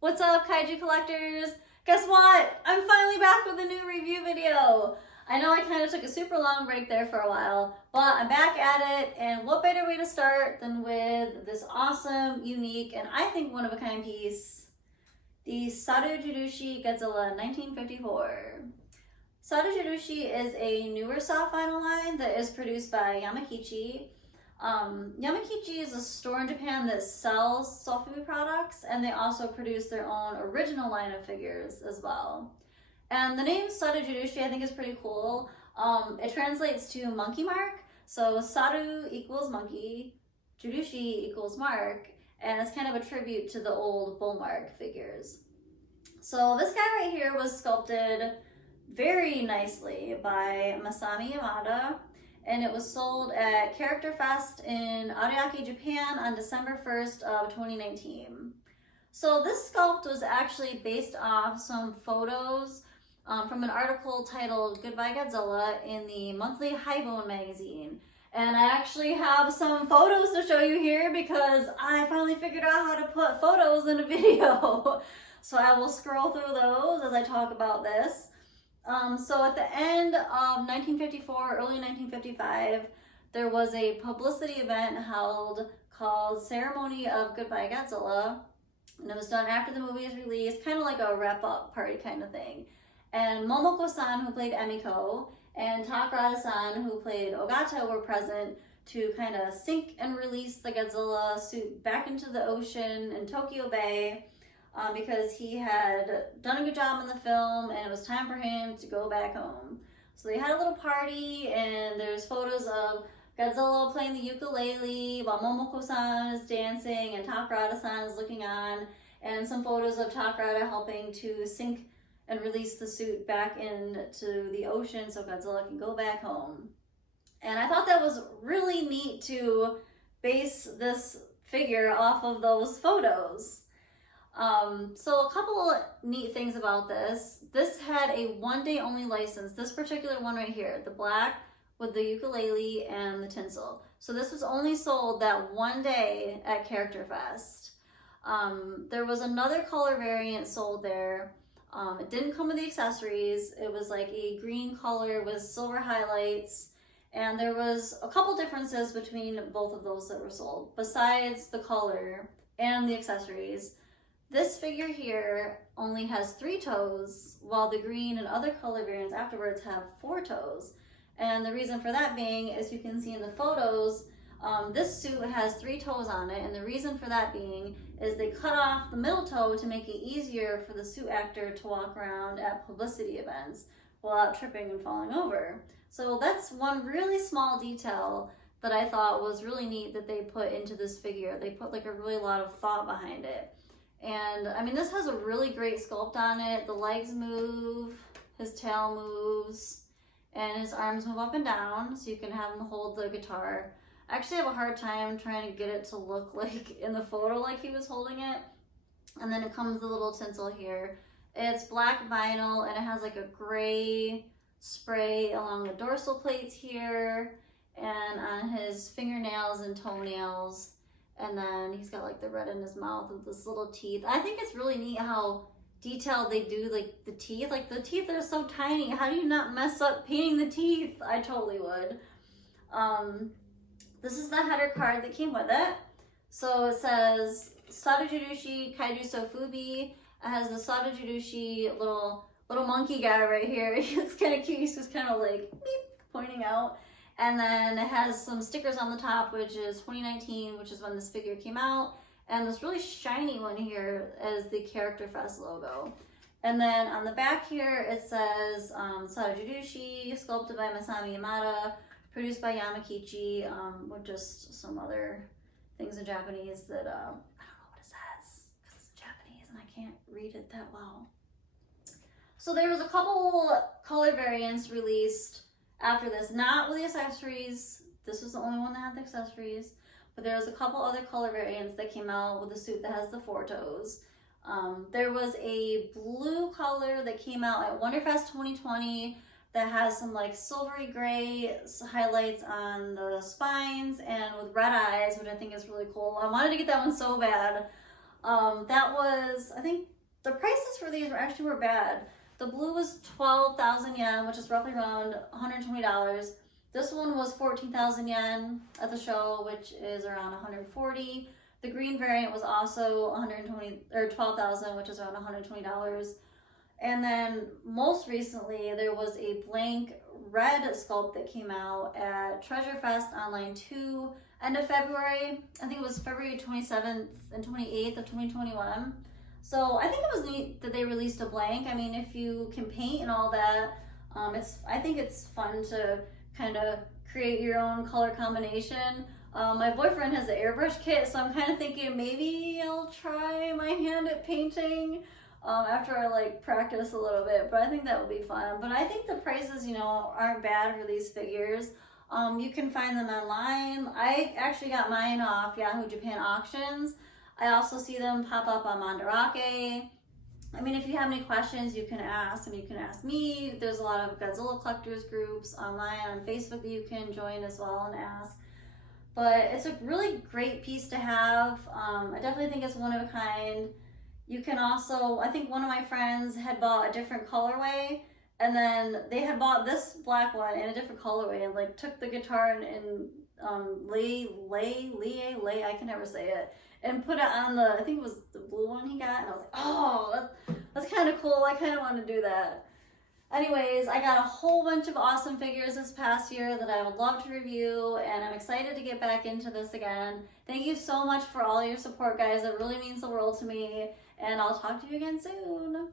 What's up, kaiju collectors? Guess what? I'm finally back with a new review video. I know I kind of took a super long break there for a while, but I'm back at it, and what better way to start than with this awesome, unique, and I think one-of-a-kind piece, the Sarujirushi Godzilla 1954. Sarujirushi is a newer soft vinyl line that is produced by Yamakichi. Yamakichi is a store in Japan that sells Sofubi products, and they also produce their own original line of figures as well. And the name Sarujirushi I think is pretty cool. It translates to monkey mark, so Saru equals monkey, Jurushi equals mark, and it's kind of a tribute to the old bull mark figures. So this guy right here was sculpted very nicely by Masami Yamada, and it was sold at Character Fest in Ariake, Japan on December 1st of 2019. So this sculpt was actually based off some photos from an article titled Goodbye Godzilla in the monthly Highbone magazine. And I actually have some photos to show you here because I finally figured out how to put photos in a video. So I will scroll through those as I talk about this. So at the end of 1954, early 1955, there was a publicity event held called Ceremony of Goodbye Godzilla, and it was done after the movie was released, kind of like a wrap-up party kind of thing. And Momoko-san, who played Emiko, and Takarada-san, who played Ogata, were present to kind of sink and release the Godzilla suit back into the ocean in Tokyo Bay. Because he had done a good job in the film and it was time for him to go back home. So they had a little party, and there's photos of Godzilla playing the ukulele while Momoko-san is dancing and Takarada-san is looking on, and some photos of Takarada helping to sink and release the suit back into the ocean so Godzilla can go back home. And I thought that was really neat to base this figure off of those photos. So a couple neat things about this. This had a one-day only license. This particular one right here, the black with the ukulele and the tinsel. So this was only sold that one day at Character Fest. There was another color variant sold there. It didn't come with the accessories. It was like a green color with silver highlights. And there was a couple differences between both of those that were sold, besides the color and the accessories. This figure here only has 3 toes, while the green and other color variants afterwards have 4 toes. And the reason for that being, as you can see in the photos, this suit has 3 toes on it, and the reason for that being is they cut off the middle toe to make it easier for the suit actor to walk around at publicity events without tripping and falling over. So that's one really small detail that I thought was really neat that they put into this figure. They put like a really lot of thought behind it. And I mean, this has a really great sculpt on it. The legs move, his tail moves, and his arms move up and down, so you can have him hold the guitar. I actually have a hard time trying to get it to look like in the photo like he was holding it. And then it comes with a little tinsel here. It's black vinyl, and it has like a gray spray along the dorsal plates here and on his fingernails and toenails. And then he's got like the red in his mouth with this little teeth. I think it's really neat how detailed they do like the teeth. Like the teeth are so tiny. How do you not mess up painting the teeth? I totally would. This is the header card that came with it. So it says Sarujirushi Kaiju Sofubi. It has the Sarujirushi little monkey guy right here. He looks kind of cute. He's just kind of like beep, pointing out. And then it has some stickers on the top, which is 2019, which is when this figure came out. And this really shiny one here as the Character Fest logo. And then on the back here, it says Sarujirushi, sculpted by Masami Yamada, produced by Yamakichi, with just some other things in Japanese that, I don't know what it says, because it's Japanese and I can't read it that well. So there was a couple color variants released after this, not with the accessories. This was the only one that had the accessories, but there was a couple other color variants that came out with a suit that has the 4 toes. There was a blue color that came out at Wonderfest 2020 that has some like silvery gray highlights on the spines and with red eyes, which I think is really cool. I wanted to get that one so bad. That was, I think the prices for these were bad. The blue was 12,000 yen, which is roughly around $120. This one was 14,000 yen at the show, which is around 140. The green variant was also 120 or 12,000, which is around $120. And then most recently, there was a blank red sculpt that came out at Treasure Fest Online 2, end of February. I think it was February 27th and 28th of 2021. So I think it was neat that they released a blank. I mean, if you can paint and all that, I think it's fun to kind of create your own color combination. My boyfriend has an airbrush kit, so I'm kind of thinking maybe I'll try my hand at painting after I like practice a little bit, but I think that would be fun. But I think the prices, you know, aren't bad for these figures. You can find them online. I actually got mine off Yahoo Japan Auctions. I also see them pop up on Mandarake. I mean, if you have any questions, you can ask, and you can ask me. There's a lot of Godzilla collectors groups online on Facebook that you can join as well and ask. But it's a really great piece to have. I definitely think it's one of a kind. You can also, I think one of my friends had bought a different colorway, and then they had bought this black one in a different colorway, and like took the guitar and I can never say it, and put it on the, I think it was the blue one he got, and I was like, oh, that's kind of cool. I kind of want to do that. Anyways, I got a whole bunch of awesome figures this past year that I would love to review, and I'm excited to get back into this again. Thank you so much for all your support, guys. It really means the world to me, and I'll talk to you again soon.